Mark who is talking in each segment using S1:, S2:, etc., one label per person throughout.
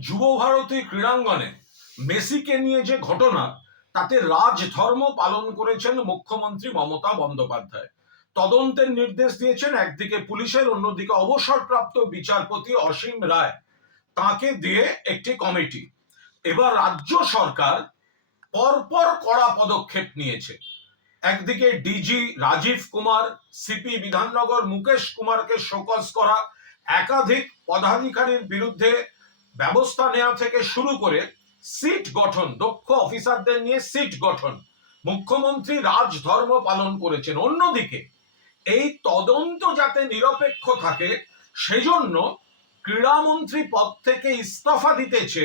S1: যুবভারতী ক্রীড়াঙ্গনে মেসিকে নিয়ে যে ঘটনা, তাতে রাজধর্ম পালন করেছেন মুখ্যমন্ত্রী মমতা বন্দ্যোপাধ্যায়। তদন্তের নির্দেশ দিয়েছেন একদিকে পুলিশের, অন্যদিকে অবসরপ্রাপ্ত বিচারপতি অসীম রায়। তাকে দিয়ে একটি কমিটি। এবার রাজ্য সরকার পরপর কড়া পদক্ষেপ নিয়েছে। একদিকে ডিজি রাজীব কুমার, সিপি বিধাননগর মুকেশ কুমারকে শোকজ করা, একাধিক পদাধিকারীর বিরুদ্ধে ব্যবস্থা নেওয়া থেকে শুরু করে সিট গঠন, দক্ষ অফিসারদের নিয়ে সিট গঠন, মুখ্যমন্ত্রী রাজধর্ম পালন করেছেন। অন্যদিকে এই তদন্ত যাতে নিরপেক্ষ থাকে, সেজন্য ক্রীড়ামন্ত্রী পদ থেকে ইস্তফা দিতেছে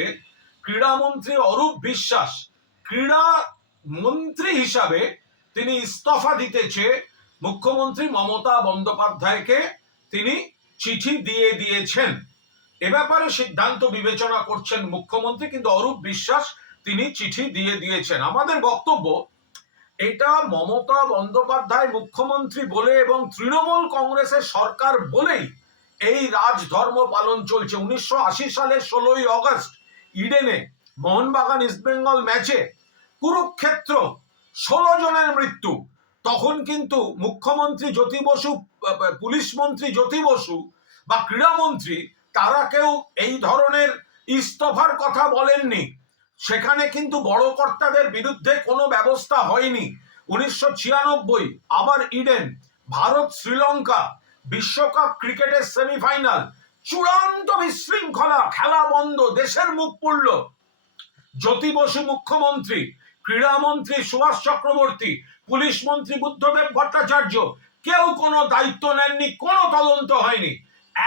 S1: ক্রীড়ামন্ত্রী অরূপ বিশ্বাস। ক্রীড়া মন্ত্রী হিসাবে তিনি ইস্তফা দিতেছে মুখ্যমন্ত্রী মমতা বন্দ্যোপাধ্যায়কে। তিনি চিঠি দিয়ে দিয়েছেন। এ ব্যাপারে সিদ্ধান্ত বিবেচনা করছেন মুখ্যমন্ত্রী, কিন্তু অরূপ বিশ্বাস তিনি চিঠি দিয়ে দিয়েছেন। আমাদের বক্তব্য, এটা মমতা বন্দ্যোপাধ্যায় মুখ্যমন্ত্রী বলে এবং তৃণমূল কংগ্রেসের সরকার বলেই এই রাজধর্ম পালন চলছে। উনিশশো আশি সালের ষোলোই অগস্ট ইডেনে মোহনবাগান ইস্টবেঙ্গল ম্যাচে কুরুক্ষেত্র, ষোলো জনের মৃত্যু। তখন কিন্তু মুখ্যমন্ত্রী জ্যোতি বসু, পুলিশ মন্ত্রী জ্যোতি বসু বা ক্রীড়ামন্ত্রী তারা কেউ এই ধরনের ইস্তফার কথা বলেননি। সেখানে কিন্তু বড় কর্তাদের বিরুদ্ধে কোনো ব্যবস্থা হয়নি। উনিশশো ছিয়ানব্বই, আবার ইডেন, ভারত, শ্রীলঙ্কা, বিশ্বকাপ ক্রিকেটের সেমিফাইনাল, চূড়ান্ত বিশৃঙ্খলা, খেলা বন্ধ, দেশের মুখ পড়ল। জ্যোতি বসু মুখ্যমন্ত্রী ক্রীড়ামন্ত্রী সুভাষ চক্রবর্তী, পুলিশ মন্ত্রী বুদ্ধদেব ভট্টাচার্য, কেউ কোনো দায়িত্ব নেননি, কোনো তদন্ত হয়নি।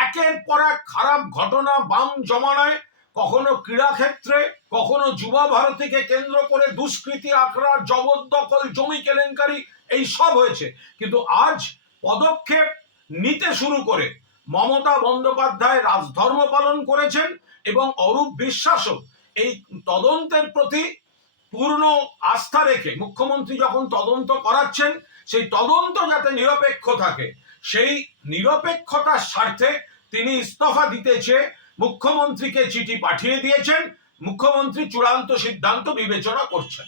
S1: একের পর এক খারাপ ঘটনা বাম জমানায়, কখনো ক্রীড়াক্ষেত্রে, কখনো যুবা ভারতীকে কেন্দ্র করে দুষ্কৃতি আখড়া জবরদখল, জমি কেলেঙ্কারি, এই সব হয়েছে। কিন্তু আজ পদক্ষেপ নিতে শুরু করে মমতা বন্দ্যোপাধ্যায় রাজধর্ম পালন করেছেন এবং অরূপ বিশ্বাসও এই তদন্তের প্রতি পূর্ণ আস্থা রেখে মুখ্যমন্ত্রী যখন তদন্ত করাচ্ছেন, সেই তদন্ত যাতে নিরপেক্ষ থাকে, সেই নিরপেক্ষতার স্বার্থে তিনি ইস্তফা দিতেছে মুখ্যমন্ত্রীকে চিঠি পাঠিয়ে দিয়েছেন। মুখ্যমন্ত্রী চূড়ান্ত সিদ্ধান্ত বিবেচনা করছেন।